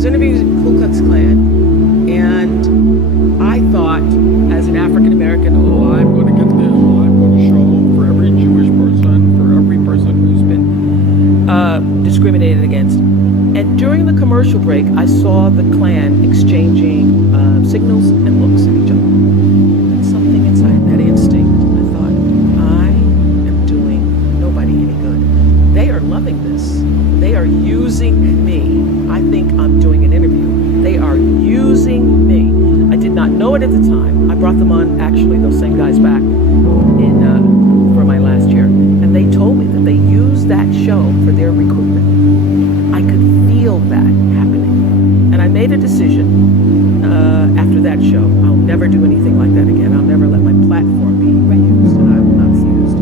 was interviewing Ku Klux Klan, and I thought, as an African American, oh, I'm going to get this, I'm going to show for every Jewish person, for every person who's been discriminated against. And during the commercial break, I saw the Klan exchanging signals and looks at each other. And something inside that instinct, I thought, I am doing nobody any good. They are loving this. They are using me. I think I'm doing an interview. They are using me. I did not know it at the time. I brought them on, actually, those same guys back for my last year. And they told me that they used that show for their recruitment. I could feel that happening. And I made a decision after that show. I'll never do anything like that again. I'll never let my platform be used, and I will not be used.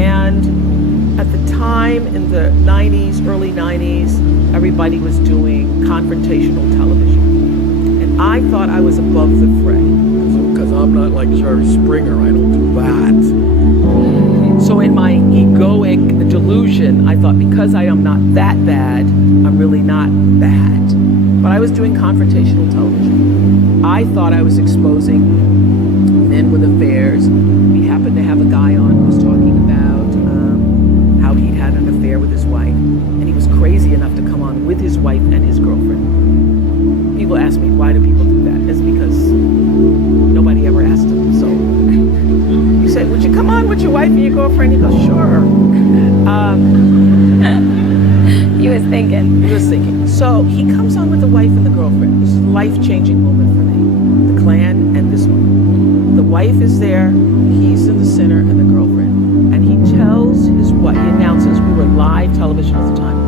And at the time, in the 90s, early 90s, everybody was doing confrontational television. And I thought I was above the fray. Because I'm not like Jerry Springer, I don't do that. So in my egoic delusion, I thought because I am not that bad, I'm really not bad. But I was doing confrontational television. I thought I was exposing men with affairs. We happened to have a guy on who was talking about how he'd had an affair with his wife. And he was crazy enough to come on with his wife and his girlfriend. People ask me, why do people do that? It's because nobody ever asked him. So you said, would you come on with your wife and your girlfriend? He goes, sure. He was thinking. He was thinking. So he comes on with the wife and the girlfriend. This is a life-changing moment for me. The Klan and this woman. The wife is there, he's in the center, and the girlfriend. And he tells his wife, he announces, we were live television at the time,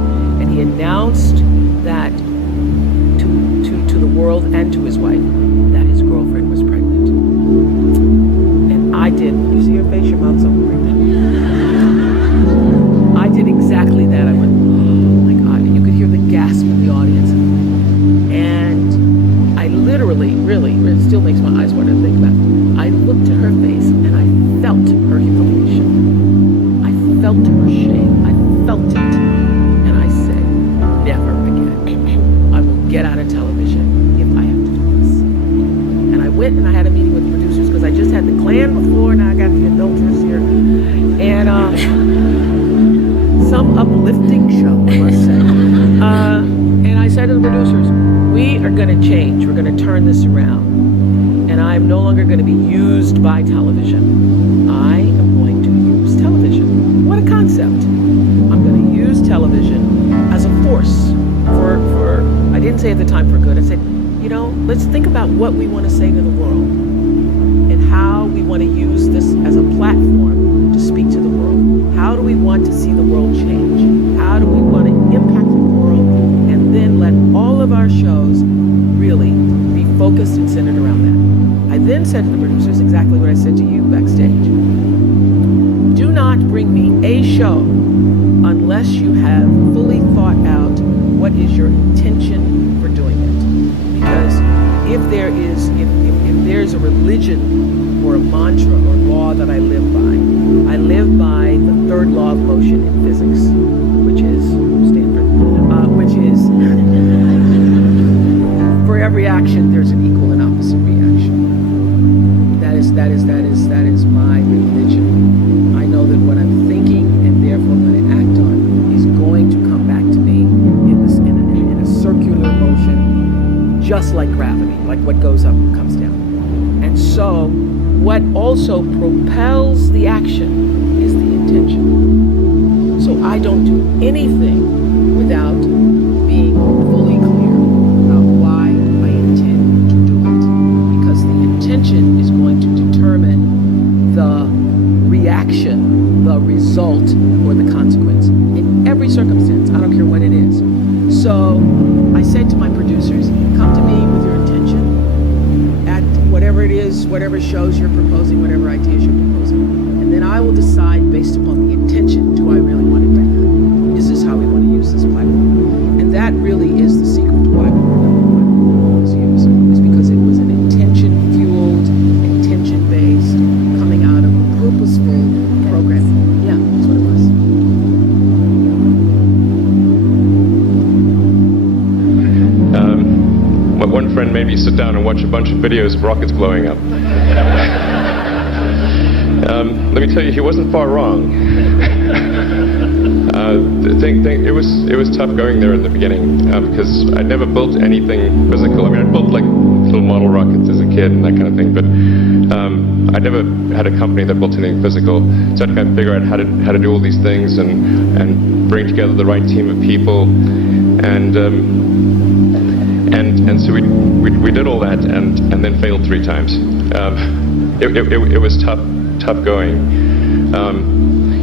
and he announced that to the world and to his wife that his girlfriend was pregnant. And I did, you see your face, your mouth's open. I did exactly that. I went, oh my God, and you could hear the gasp in the audience. And I literally, really, it still makes my eyes water to think about it. I looked at her face and I felt her humiliation. I felt her shame. I felt it. And I said, never again. I will get out of television if I have to do this. And I went and I had a meeting with the producers because I just had the Klan before, now I got the adulteress here. And some uplifting show, I must say. And I said to the producers, we are going to change. We're going to turn this around. And I'm no longer going to be used by television. I am going to use television. What a concept. I'm going to use television as a force for I didn't say at the time for good. I said, you know, let's think about what we want to say to the world and how we want to use this as a platform to speak to the world. How do we want to see the world change? How do we want to impact the world? And then let all of our shows really be focused and centered around that. I then said to the producers exactly what I said to you backstage. Do not bring me a show unless you have fully thought out what is your intention for doing it. Because if there's a religion or a mantra or law that I live by the third law of motion in physics, which is Stanford, which is for every action there's an equal and opposite reaction. That is my religion. I know that what I'm thinking and therefore going to act on is going to come back to me in a circular motion, just like gravity, like what goes up comes down. And so what also propels the action is the intention. So I don't do anything without being fully clear about why I intend to do it. Because the intention is going to determine the reaction, the result, or the consequence in every circumstance. I don't care what it is. So I said to my producers, come to me with your intention at whatever it is, whatever shows you're proposing, whatever ideas you're proposing. And then I will decide based upon the intention, do I really want to do that? Is this how we want to use this platform? And that really is the secret to why we were #1 was used. It's because it was an intention-fueled, intention-based, coming out of purposeful programming. Yeah, that's what it was. one friend made me sit down and watch a bunch of videos of rockets blowing up. Let me tell you, he wasn't far wrong. It was tough going there in the beginning because I'd never built anything physical. I mean, I built like little model rockets as a kid and that kind of thing, but I never had a company that built anything physical. So I had to kind of figure out how to do all these things and bring together the right team of people, and so we did all that and then failed 3 times. It was tough going.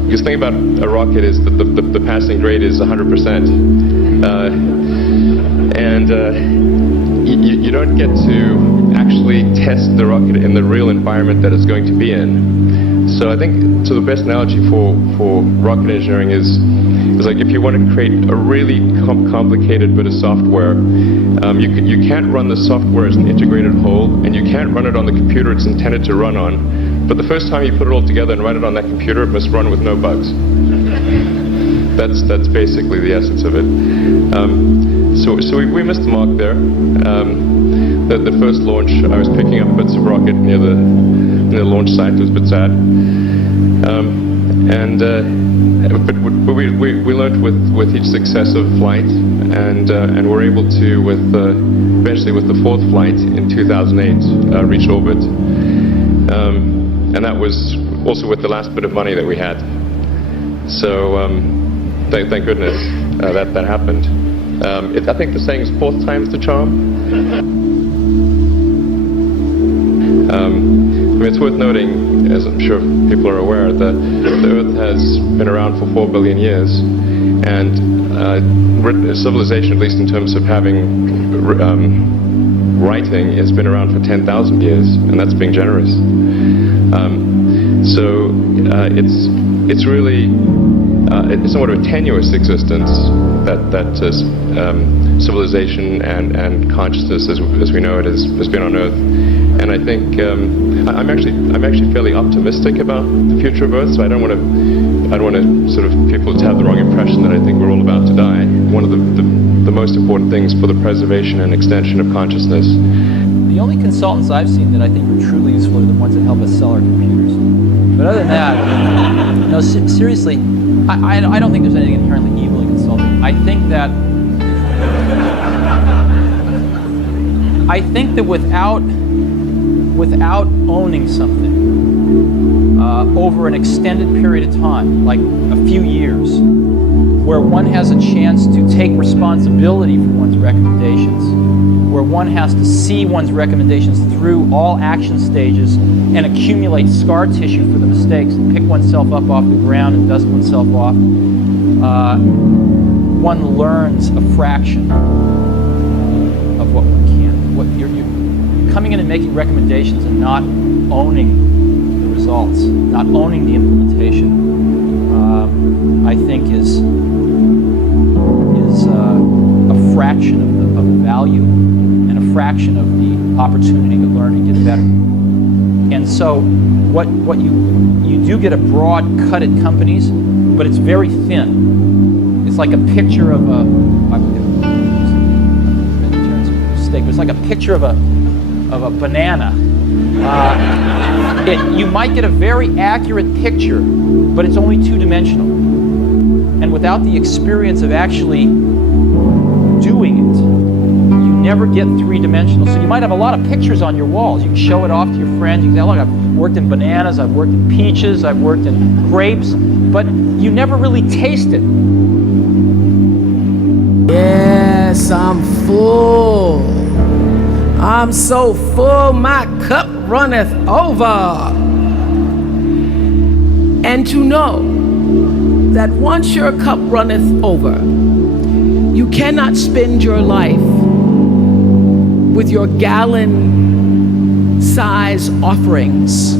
Because the thing about a rocket is that the passing grade is 100%, and you don't get to actually test the rocket in the real environment that it's going to be in. So I think the best analogy for rocket engineering is like if you want to create a really complicated bit of software, you can't run the software as an integrated whole, and you can't run it on the computer it's intended to run on. But the first time you put it all together and run it on that computer, it must run with no bugs. That's basically the essence of it. So we missed the mark there. The first launch, I was picking up bits of rocket near the launch site. It was a bit sad. But we learned with each successive flight, and we're able to, eventually with the 4th flight in 2008, reach orbit. And that was also with the last bit of money that we had. So thank goodness that happened. I think the saying is 4th time's the charm. I mean, it's worth noting, as I'm sure people are aware, that the Earth has been around for 4 billion years, and civilization, at least in terms of having writing, has been around for 10,000 years, and that's being generous. So it's really it's somewhat of a tenuous existence that civilization and consciousness, as we know it, has been on Earth. And I think I'm actually fairly optimistic about the future of Earth. So I don't want to sort of people to have the wrong impression that I think we're all about to die. One of the most important things for the preservation and extension of consciousness. The only consultants I've seen that I think are truly useful are the ones that help us sell our computers. But other than that, no, seriously, I don't think there's anything inherently evil in consulting. I think that without owning something over an extended period of time, like a few years, where one has a chance to take responsibility for one's recommendations, where one has to see one's recommendations through all action stages and accumulate scar tissue for the mistakes and pick oneself up off the ground and dust oneself off, one learns a fraction of what one can. What you're coming in and making recommendations and not owning the results, not owning the implementation, I think is a fraction of the value and a fraction of the opportunity to learn and get better. And so what you do get a broad cut at companies, but it's very thin. It's like a picture of it's like a picture of a banana. You might get a very accurate picture, but it's only 2-dimensional. And without the experience of actually doing it, you never get 3-dimensional. So you might have a lot of pictures on your walls. You can show it off to your friends. You can say, look, I've worked in bananas, I've worked in peaches, I've worked in grapes, but you never really taste it. Yes, I'm full. I'm so full, my cup runneth over. And to know that once your cup runneth over, you cannot spend your life with your gallon-size offerings,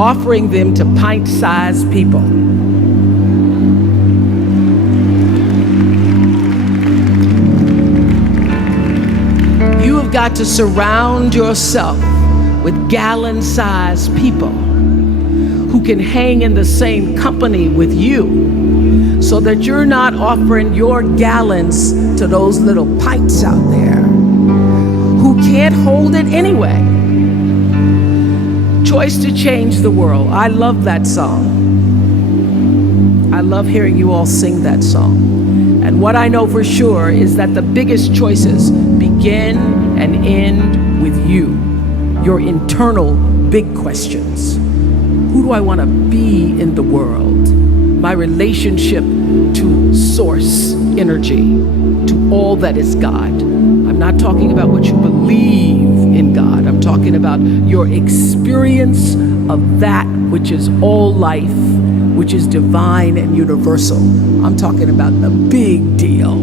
offering them to pint-sized people. You have got to surround yourself with gallon-sized people who can hang in the same company with you, so that you're not offering your gallons to those little pints out there. who can't hold it anyway. Choice to change the world. I love that song. I love hearing you all sing that song. And what I know for sure is that the biggest choices begin and end with you, your internal big questions. Who do I want to be in the world? My relationship to source energy, to all that is God. I'm not talking about what you believe in God. I'm talking about your experience of that which is all life, which is divine and universal. I'm talking about the big deal.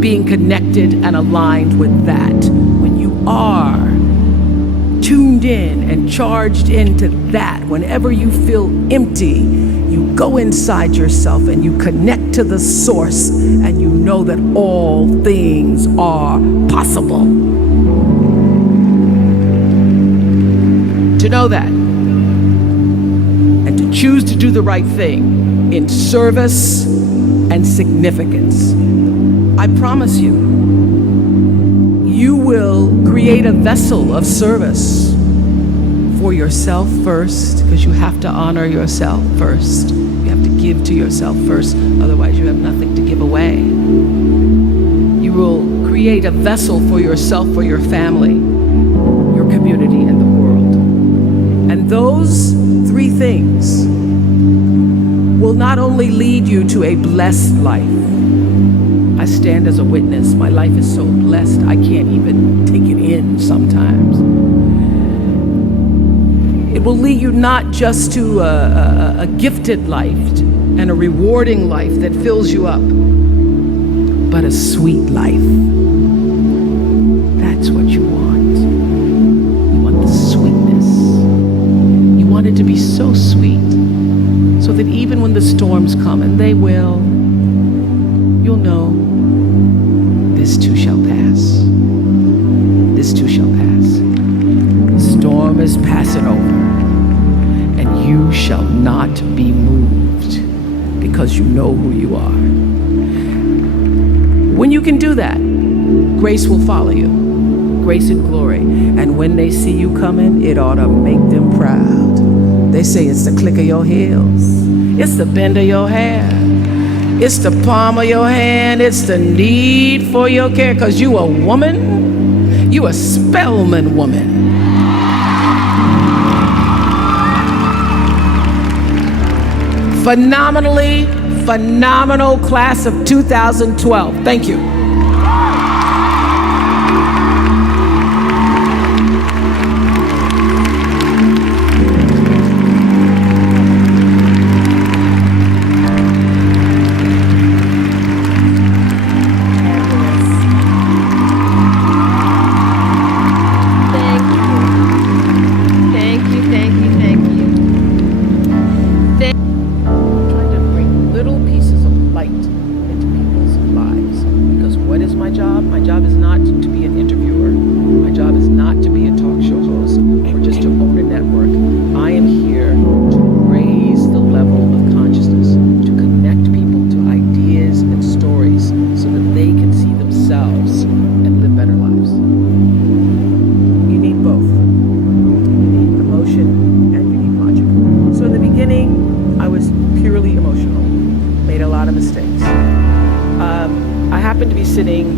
Being connected and aligned with that. When you are tuned in and charged into that, whenever you feel empty, you go inside yourself and you connect to the source, and you know that all things are possible. To know that, and to choose to do the right thing in service and significance. I promise you, you will create a vessel of service for yourself first, because you have to honor yourself first. You have to give to yourself first, otherwise you have nothing to give away. You will create a vessel for yourself, for your family, your community, and the world. And those three things will not only lead you to a blessed life. I stand as a witness. My life is so blessed, I can't even take it in sometimes. It will lead you not just to a gifted life and a rewarding life that fills you up, but a sweet life. That's what you want. You want the sweetness. You want it to be so sweet, so that even when the storms come, and they will, you'll know this too shall pass. This too shall pass. The storm is passing over, and you shall not be moved, because you know who you are. When you can do that, grace will follow you. Grace and glory. And when they see you coming, it ought to make them proud. They say it's the click of your heels. It's the bend of your hair. It's the palm of your hand. It's the need for your care. Because you a woman. You a Spelman woman. Phenomenal class of 2012. Thank you.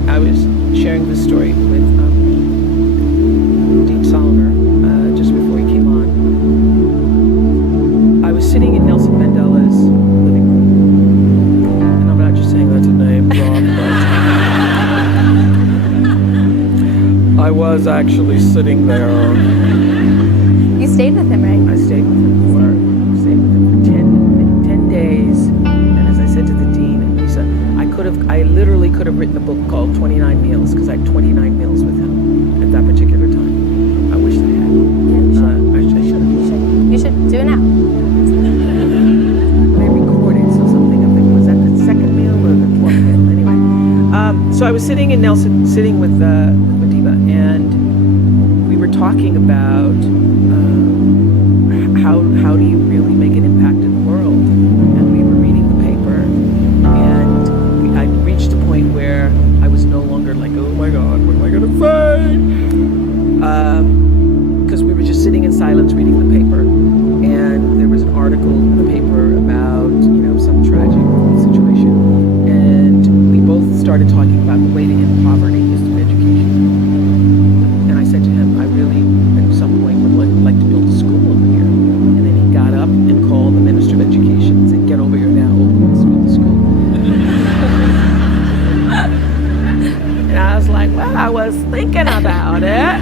I was sharing this story with Dean Solinger just before he came on. I was sitting in Nelson Mandela's living room, and I'm not just saying that's a name drop, but I was actually sitting there. You stayed with him, right? I stayed with him for 10 days, and as I said to the dean, and Lisa, I literally could have written a book called 29 Meals, because I had 29 meals with him at that particular time. I wish I had. Yeah, you should. I should have. You should do it now. I recorded, so something of it. Was that the second meal or the 12th meal? Anyway. So I was sitting in Nelson, sitting with Madiba, and we were talking about how do you really make an impact in the world? And we were reading the paper, and I reached a point where I was no longer like, oh my God, what am I going to say? was reading the paper, and there was an article in the paper about, some tragic situation. And we both started talking about the way to end poverty is through education. And I said to him, I really, at some point, would like to build a school over here. And then he got up and called the Minister of Education and said, get over here now, let's build a school. And I was like, well, I was thinking about it.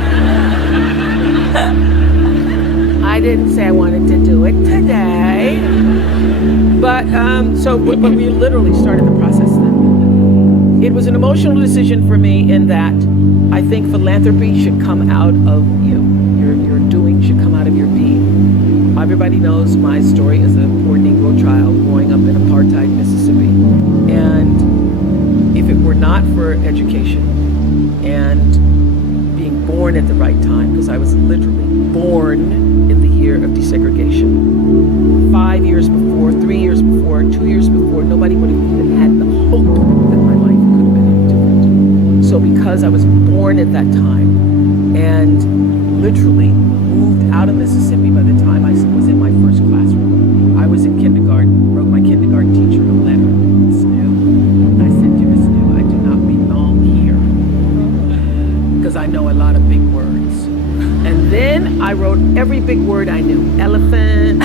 I didn't say I wanted to do it today. But but we literally started the process then. It was an emotional decision for me in that I think philanthropy should come out of you. Your doing should come out of your being. Everybody knows my story as a poor Negro child growing up in apartheid Mississippi. And if it were not for education and being born at the right time, because I was literally born in the year of desegregation, 5 years before, 3 years before, 2 years before, nobody would have even had the hope that my life could have been any different. So because I was born at that time and literally moved out of Mississippi by the time I was in my first classroom, I was in kindergarten, wrote my kindergarten teacher a letter, Snoo. I said, dear Snoo, I do not belong here because I know a lot of big words. And then I wrote every big word I knew. Elephant,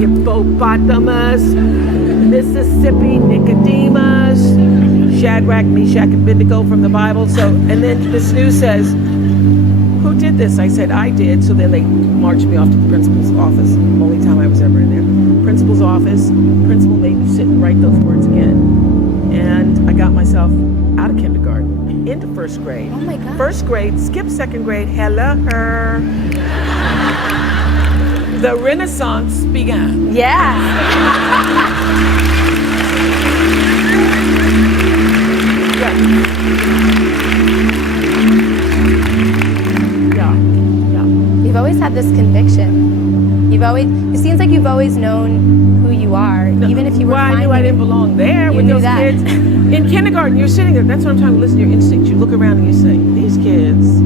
hippopotamus, Mississippi, Nicodemus, Shadrach, Meshach, and Abednego from the Bible. So, and then Miss New says, who did this? I said, I did. So then they marched me off to the principal's office. Only time I was ever in there. Principal's office. Principal made me sit and write those words again. And I got myself out of kindergarten into first grade. Oh my God. First grade, skipped second grade, hello her. The Renaissance began. Yeah. Yeah. You've always had this conviction. It seems like you've always known who you are, even if you were Well, I knew finding I it. didn't belong there You with knew those that. kids. In kindergarten, you're sitting there. That's what I'm talking about. Listen to your instincts. You look around and you say, these kids,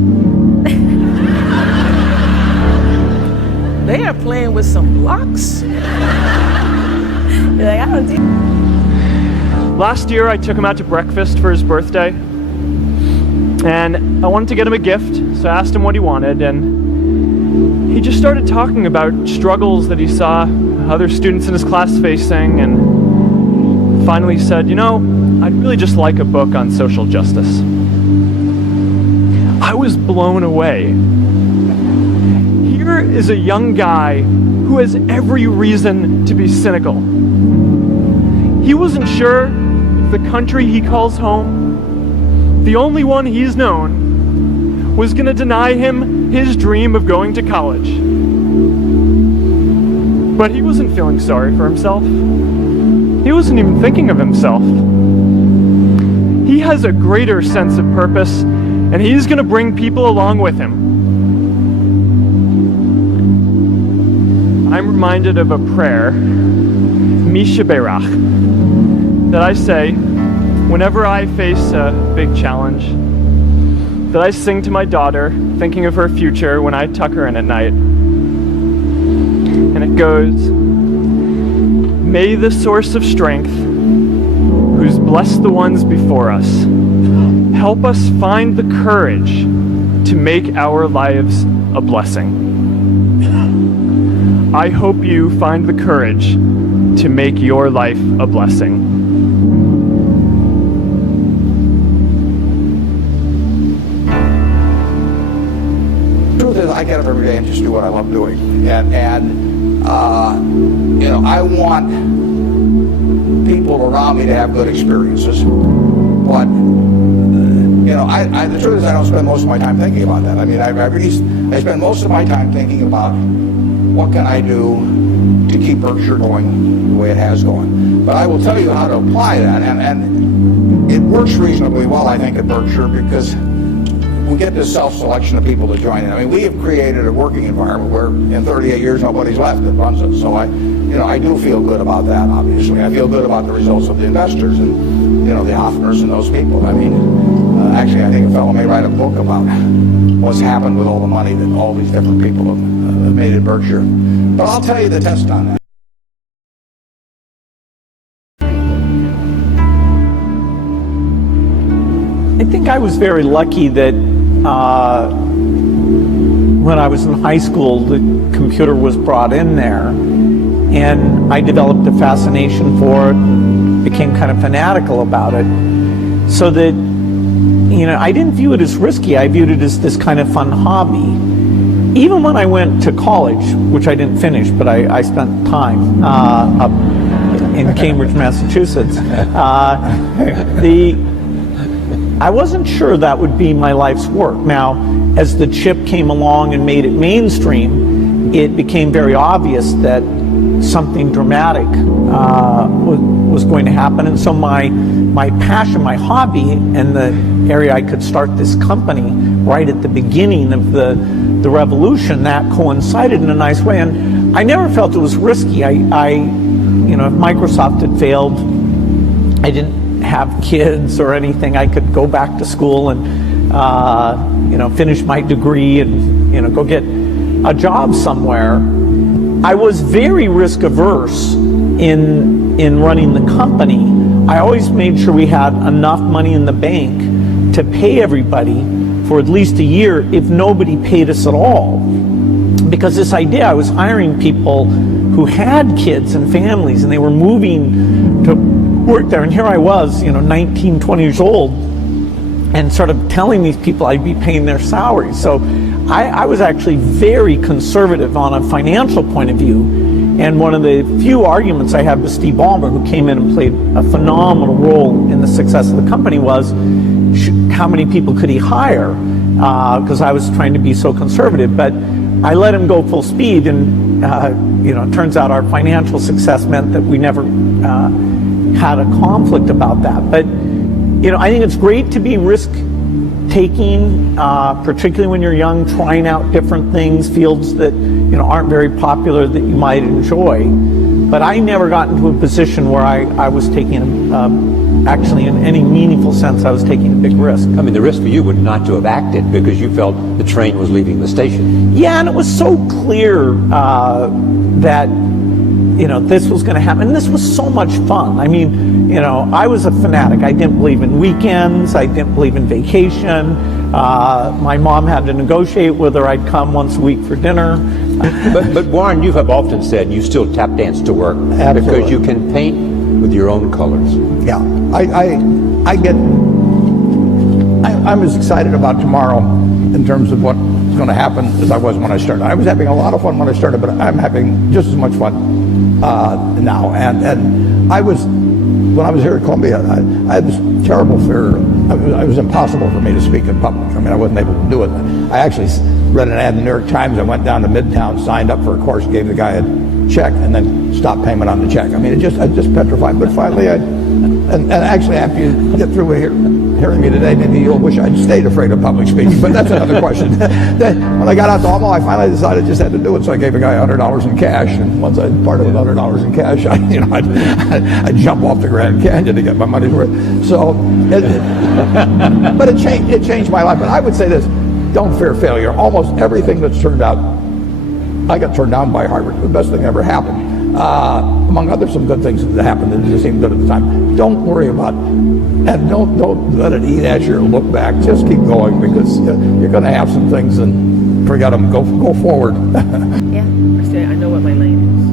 they are playing with some blocks. You're like, I don't do. Last year, I took him out to breakfast for his birthday, and I wanted to get him a gift, so I asked him what he wanted, and he just started talking about struggles that he saw other students in his class facing, and finally said, I'd really just like a book on social justice. I was blown away. Here is a young guy who has every reason to be cynical. He wasn't sure if the country he calls home, the only one he's known, was going to deny him his dream of going to college. But he wasn't feeling sorry for himself. He wasn't even thinking of himself. He has a greater sense of purpose, and he's going to bring people along with him. I'm reminded of a prayer, Mishaberach, that I say whenever I face a big challenge, that I sing to my daughter, thinking of her future when I tuck her in at night. And it goes, may the source of strength, who's blessed the ones before us, help us find the courage to make our lives a blessing. I hope you find the courage to make your life a blessing. I get up every day and just do what I love doing, and I want people around me to have good experiences. But the truth is, I don't spend most of my time thinking about that. I mean, I spend most of my time thinking about what can I do to keep Berkshire going the way it has gone. But I will tell you how to apply that, and it works reasonably well, I think, at Berkshire, because we get this self-selection of people to join in. I mean, we have created a working environment where in 38 years nobody's left that runs it. So I do feel good about that, obviously. I feel good about the results of the investors and, the Hoffners and those people. I mean, Actually, I think a fellow may write a book about what's happened with all the money that all these different people have made in Berkshire. But I'll tell you the test on that. I think I was very lucky that when I was in high school, the computer was brought in there, and I developed a fascination for it, became kind of fanatical about it, so that, you know, I didn't view it as risky. I viewed it as this kind of fun hobby. Even when I went to college, which I didn't finish, but I spent time up in Cambridge, Massachusetts, I wasn't sure that would be my life's work. Now, as the chip came along and made it mainstream, it became very obvious that something dramatic was going to happen. And so my passion, my hobby, and the area I could start this company right at the beginning of the revolution, that coincided in a nice way. And I never felt it was risky. You know, if Microsoft had failed, I didn't have kids or anything. I could go back to school and you know, finish my degree and, you know, go get a job somewhere. I was very risk averse in running the company. I always made sure we had enough money in the bank to pay everybody for at least a year if nobody paid us at all. Because this idea, I was hiring people who had kids and families, and they were moving to work there, and here I was, you know, 19, 20 years old, and sort of telling these people I'd be paying their salaries. So I was actually very conservative on a financial point of view, and one of the few arguments I had with Steve Ballmer, who came in and played a phenomenal role in the success of the company, was how many people could he hire, because I was trying to be so conservative. But I let him go full speed, and you know, it turns out our financial success meant that we never had a conflict about that. But you know, I think it's great to be risk-taking, particularly when you're young, trying out different things, fields that, you know, aren't very popular that you might enjoy. But I never got into a position where I was taking, actually in any meaningful sense, I was taking a big risk. I mean, the risk for you would not to have acted because you felt the train was leaving the station. Yeah, and it was so clear that, you know, this was going to happen. And this was so much fun. I mean, you know, I was a fanatic. I didn't believe in weekends. I didn't believe in vacation. My mom had to negotiate whether I'd come once a week for dinner. But Warren, you have often said you still tap dance to work. Absolutely. Because you can paint with your own colors. Yeah, I'm as excited about tomorrow in terms of what's going to happen as I was when I started. I was having a lot of fun when I started, but I'm having just as much fun now. And I was, when I was here at Columbia, I had this terrible fear. It was impossible for me to speak in public. I mean, I wasn't able to do it. I actually read an ad in the New York Times. I went down to Midtown, signed up for a course, gave the guy a check, and then stopped payment on the check. I mean, I just petrified. But finally, and actually, after you get through hearing me today, maybe you'll wish I'd stayed afraid of public speaking. But that's another question. When I got out to Omaha, I finally decided I just had to do it. So I gave a guy $100 in cash, and once I parted with $100 in cash, I'd jump off the Grand Canyon to get my money's worth. So, but it changed my life. But I would say this: don't fear failure. Almost everything that's turned out, I got turned down by Harvard. The best thing that ever happened. Among other some good things that happened that just seemed good at the time. Don't worry about it, and don't let it eat at you or look back. Just keep going, because you're going to have some things and forget them. Go forward. Yeah. I say I know what my lane is.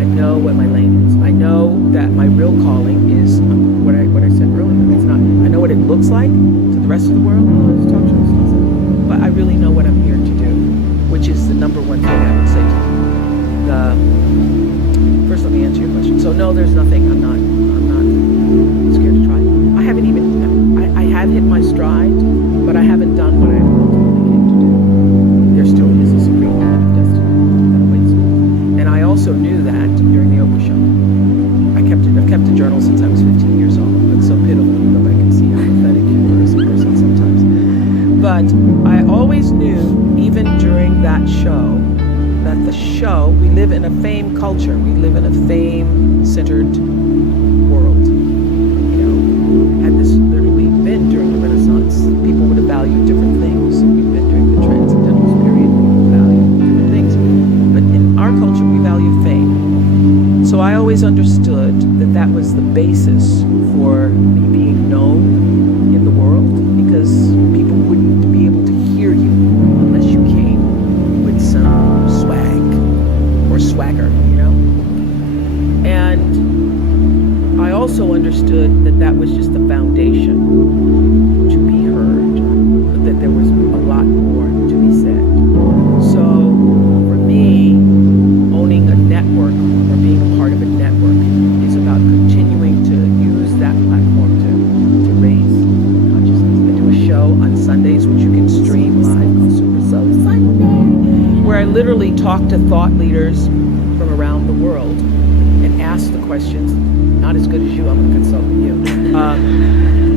I know what my lane is. I know that my real calling is what I said earlier. It's not. I know what it looks like to the rest of the world. Oh, it's talk shows, but I really know what I'm here to do, which is the number one thing I would say to you. First, let me answer your question. So no, there's nothing. I'm not scared to try. I haven't even. I have hit my stride, but I haven't done what I ultimately came to do. There still is a supreme plan of destiny that awaits me, and I also knew that during the OPRAH show. I've kept a journal since I was 15 years old. It's so pitiful to go back and see how pathetic you were as a person sometimes. But I always knew, even during that show, that the show, we live in a fame culture. We live in a fame-centered world. You know, had this literally been during the Renaissance, people always understood that that was the basis for me being known in the world, because people wouldn't be able to hear you unless you came with some swag or swagger, you know? And I also understood that that was just the foundation to be heard, but that there was a lot more to be said. So for me, owning a network or being a part of a network is about continuing to use that platform to raise consciousness. I do a show on Sundays, which you can stream live, called Super Soul Sunday, where I literally talk to thought leaders from around the world and ask the questions. Not as good as you, I'm gonna consult with you.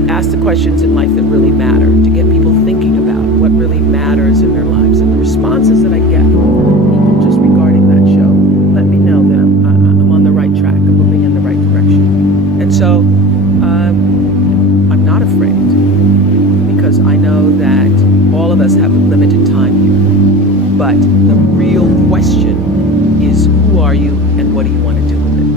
Ask the questions in life that really matter, to get people thinking about what really matters in their lives. And the responses that I get from people just regarding that show let me know that I'm on the right track, I'm moving in the right direction. And so I'm not afraid, because I know that all of us have a limited time here. But the real question is, who are you and what do you want to do with it?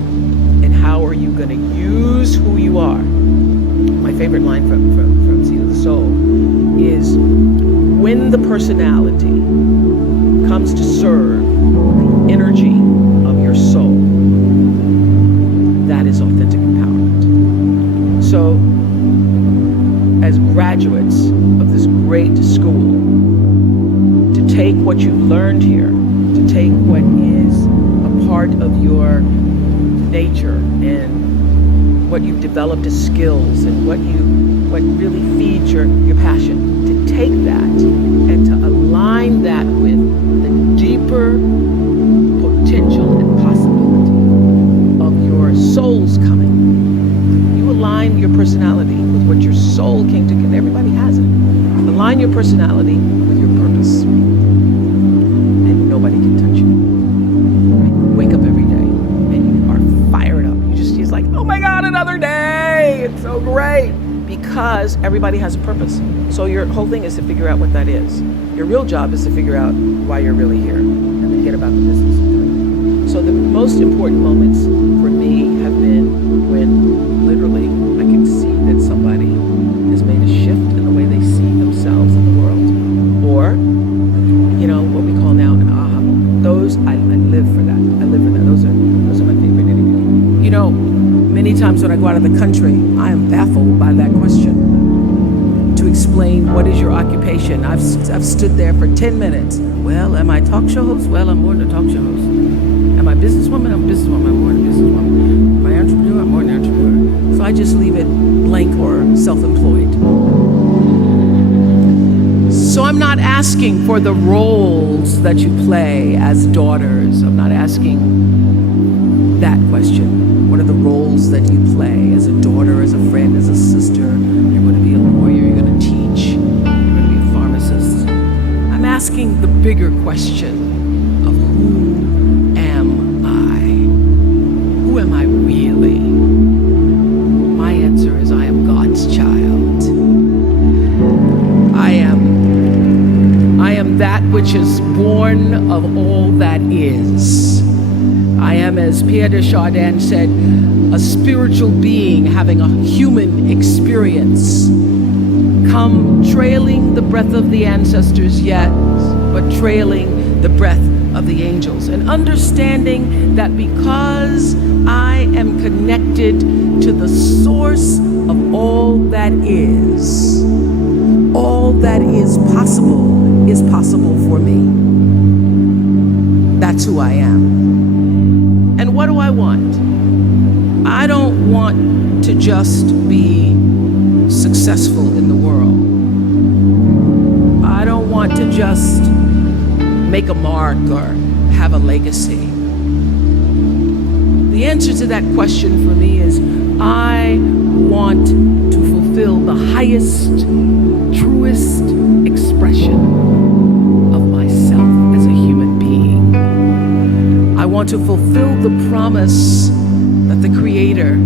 And how are you going to use who you are? My favorite line from Seed of the Soul is, when the personality comes to serve the energy of your soul, that is authentic empowerment. So, as graduates of this great school, to take what you've learned here, to take what is a part of your nature and what you've developed as skills and what really feeds your passion, to take that and to align that with the deeper potential and possibility of your soul's coming. You align your personality with what your soul came to give. Everybody has it. Align your personality with your purpose, and nobody can touch you. Wake up every day and you are fired up. You're like, oh my God, another day. It's so great. Because everybody has a purpose. So your whole thing is to figure out what that is. Your real job is to figure out why you're really here, and then get about the business of doing it. So the most important moments for me have been when literally I can see that somebody has made a shift in the way they see themselves in the world. Or, you know, what we call now an aha moment. Those, I live for that. I live for that. Those are my favorite interviews. You know, many times when I go out of the country, I am baffled by that question. To explain, what is your occupation? I've stood there for 10 minutes. Well, am I a talk show host? Well, I'm more than a talk show host. Am I a businesswoman? I'm a businesswoman. I'm more than a businesswoman. Am I an entrepreneur? I'm more than an entrepreneur. So I just leave it blank or self-employed. So I'm not asking for the roles that you play as daughters. I'm not asking that question. What are the roles that you play as a daughter, as a friend, as a sister? You're going to be a lawyer, you're going to teach, you're going to be a pharmacist. I'm asking the bigger question of who am I? Who am I really? My answer is I am God's child. I am that which is born of all that is. I am, as Pierre de Chardin said, a spiritual being having a human experience. Come trailing the breath of the ancestors yet, but trailing the breath of the angels. And understanding that because I am connected to the source of all that is possible for me. That's who I am. And what do I want? I don't want to just be successful in the world. I don't want to just make a mark or have a legacy. The answer to that question for me is I want to fulfill the highest, truest expression of myself as a human being. I want to fulfill the promise that the Creator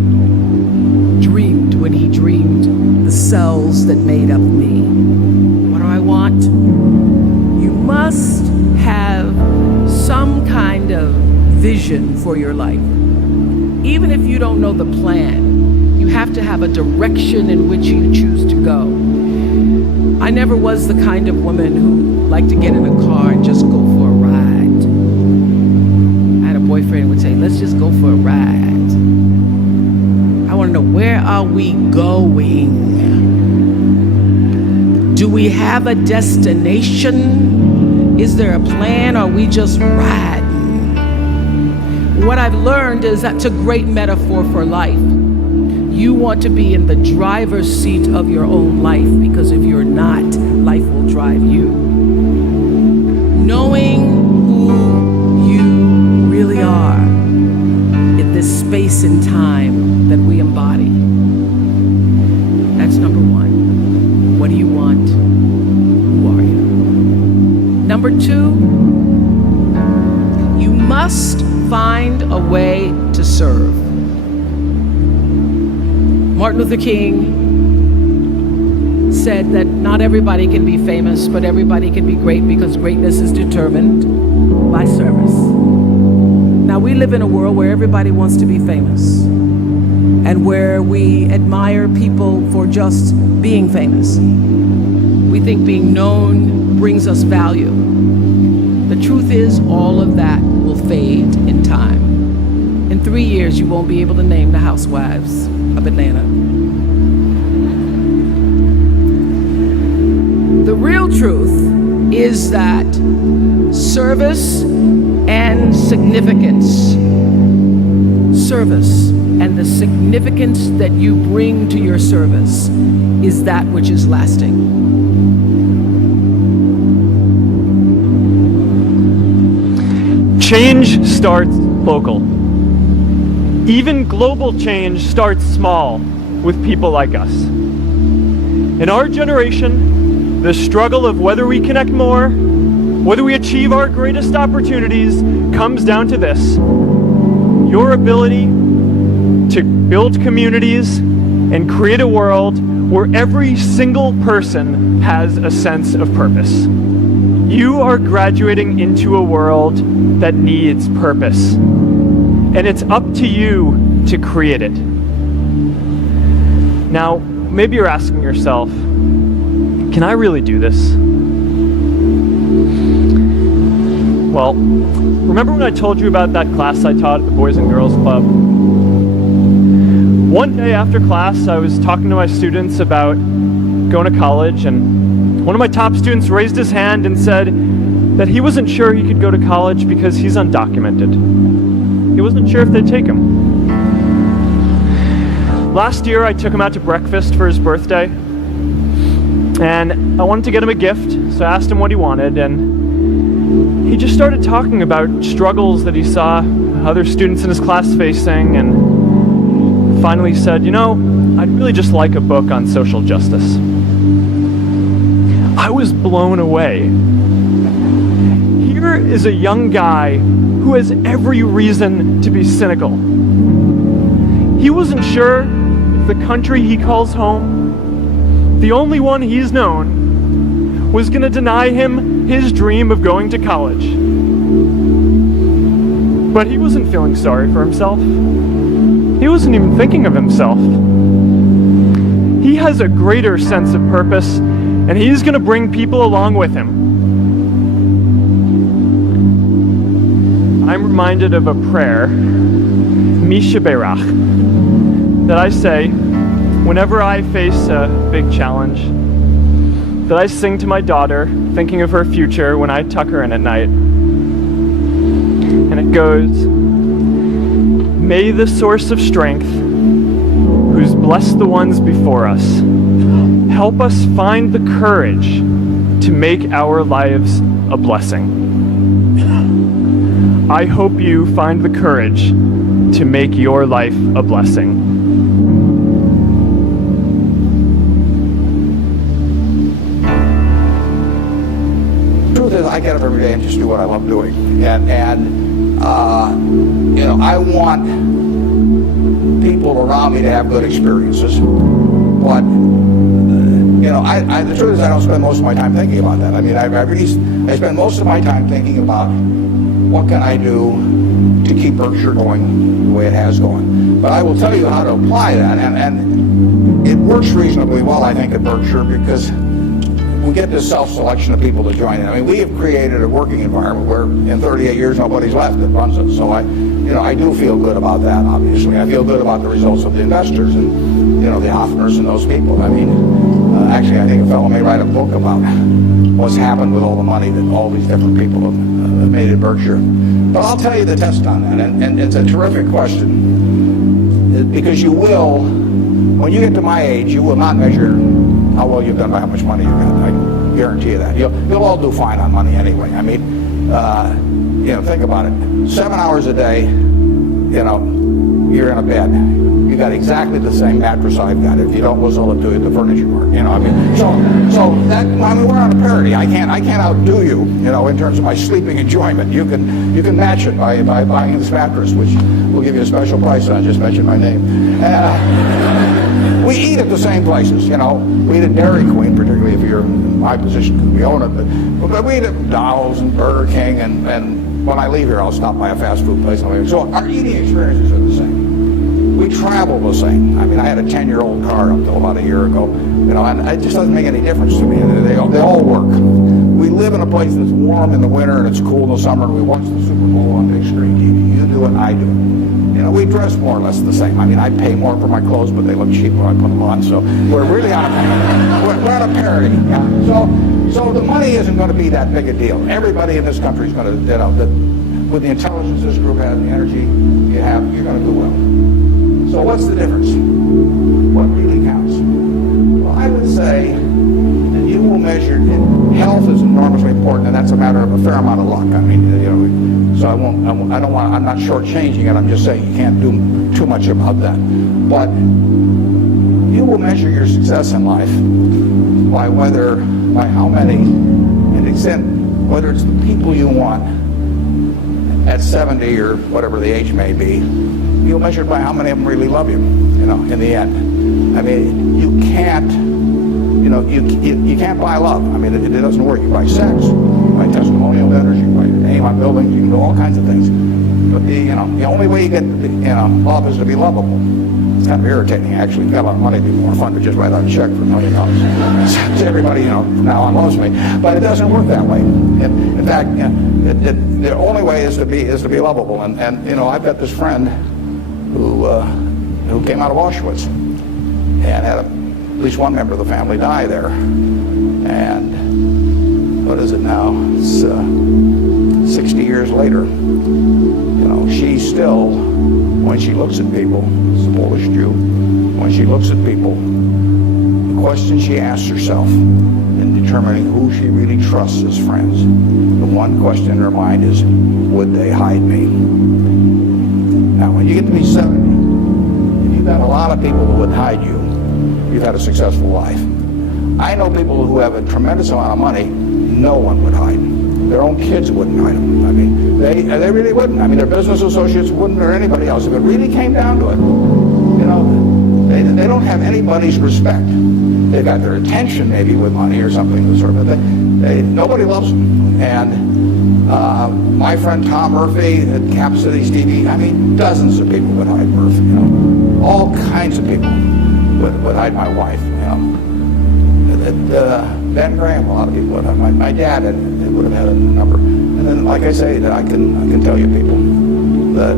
dreamed when He dreamed the cells that made up me. What do I want? You must have some kind of vision for your life. even if you don't know the plan, you have to have a direction in which you choose to go. I never was the kind of woman who liked to get in a car and just go for a ride. I had a boyfriend who would say, let's just go for a ride. I want to know, where are we going? Do we have a destination? Is there a plan, or are we just riding? What I've learned is that's a great metaphor for life. You want to be in the driver's seat of your own life, because if you're not, life will drive you. Knowing who you really are in this space and time that we embody. That's number one. What do you want? Who are you? Number two, you must find a way to serve. Martin Luther King said that not everybody can be famous, but everybody can be great, because greatness is determined by service. Now, we live in a world where everybody wants to be famous, and where we admire people for just being famous. We think being known brings us value. The truth is, all of that will fade in time. In 3 years, you won't be able to name the housewives of Atlanta. The real truth is that service and significance, service and the significance that you bring to your service is that which is lasting. Change starts local. Even global change starts small with people like us. In our generation, the struggle of whether we connect more, whether we achieve our greatest opportunities, comes down to this: your ability to build communities and create a world where every single person has a sense of purpose. You are graduating into a world that needs purpose, and it's up to you to create it. Now, maybe you're asking yourself, can I really do this? Well, remember when I told you about that class I taught at the Boys and Girls Club? One day after class, I was talking to my students about going to college, and one of my top students raised his hand and said that he wasn't sure he could go to college because he's undocumented. He wasn't sure if they'd take him. Last year, I took him out to breakfast for his birthday, and I wanted to get him a gift, so I asked him what he wanted, and he just started talking about struggles that he saw other students in his class facing, and finally said, you know, I'd really just like a book on social justice. I was blown away. Here is a young guy who has every reason to be cynical. He wasn't sure if the country he calls home, the only one he's known, was going to deny him his dream of going to college. But he wasn't feeling sorry for himself. He wasn't even thinking of himself. He has a greater sense of purpose, and he's going to bring people along with him. I'm reminded of a prayer, despiration, that I say whenever I face a big challenge, that I sing to my daughter, thinking of her future when I tuck her in at night. And it goes, may the source of strength, who's blessed the ones before us, help us find the courage to make our lives a blessing. I hope you find the courage to make your life a blessing. The truth is, I get up every day and just do what I love doing. You know, I want people around me to have good experiences. But, you know, the truth is I don't spend most of my time thinking about that. I mean, I spend most of my time thinking about what can I do to keep Berkshire going the way it has gone. But I will tell you how to apply that, and it works reasonably well, I think, at Berkshire, because we get this self-selection of people to join in. I mean, we have created a working environment where in 38 years nobody's left that runs it. So I do feel good about that, obviously. I feel good about the results of the investors and, the Hoffners and those people. I mean, actually, I think a fellow may write a book about what's happened with all the money that all these different people have made at Berkshire. But I'll tell you the test on that, and it's a terrific question, because you will, when you get to my age, you will not measure how well you've done by how much money you've got. I guarantee you that. You'll all do fine on money anyway. I mean, think about it. 7 hours a day, you're in a bed. You got exactly the same mattress I've got. If you don't, we'll sell it to you at the furniture mart. We're on a parity. I can't outdo you, in terms of my sleeping enjoyment. You can match it by buying this mattress, which we'll give you a special price on. Just mention my name. We eat at the same places, We eat at Dairy Queen, particularly if you're in my position because we own it. But we eat at McDonald's and Burger King, and when I leave here, I'll stop by a fast food place. So our eating experiences are the same. We travel the same. I mean, I had a 10-year-old car up till about a year ago, and it just doesn't make any difference to me. They all work. We live in a place that's warm in the winter and it's cool in the summer, and we watch the Super Bowl on big screen TV. You do it, I do it. We dress more or less the same. I mean, I pay more for my clothes, but they look cheap when I put them on. So we're really on a parity. Yeah. So the money isn't going to be that big a deal. Everybody in this country is going to, with the intelligence this group has, the energy you have, you're going to do well. So what's the difference? What really counts? Well, I would say that you will measure health is enormously important, and that's a matter of a fair amount of luck. I mean, so I'm not shortchanging it. I'm just saying you can't do too much about that. But you will measure your success in life by how many, and extent, whether it's the people you want at 70 or whatever the age may be. You'll measure it by how many of them really love you, in the end. I mean, you can't, you can't buy love. I mean, it doesn't work. You buy sex, you buy testimonial letters, you buy your name on buildings, you can do all kinds of things. But the only way you get, love is to be lovable. It's kind of irritating, actually. You've got a lot of money, it'd be more fun to just write out a check for $1 million. So everybody, now on loves me. But it doesn't work that way. In fact, the only way is to be lovable. And I've got this friend who came out of Auschwitz and had at least one member of the family die there. And what is it now? It's 60 years later. She still, when she looks at people, it's a Polish Jew, when she looks at people, the question she asks herself in determining who she really trusts as friends, the one question in her mind is, would they hide me? Now, when you get to be 70, if you've got a lot of people who would hide you, you've had a successful life. I know people who have a tremendous amount of money, no one would hide them. Their own kids wouldn't hide them. I mean, they really wouldn't. I mean, their business associates wouldn't, or anybody else. If it really came down to it, they don't have anybody's respect. They've got their attention maybe with money or something, sort of thing. Nobody loves them. And my friend Tom Murphy at Cap Cities TV, I mean, dozens of people would hide Murphy. All kinds of people would hide my wife. Ben Graham, a lot of people would have. My dad would have had a number. And then, like I say, that I can tell you people that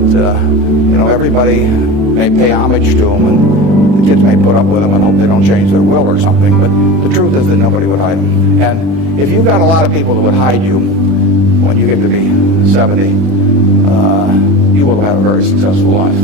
everybody may pay homage to them, and the kids may put up with them and hope they don't change their will or something. But the truth is that nobody would hide them. And if you've got a lot of people that would hide you when you get to be 70, you will have had a very successful life.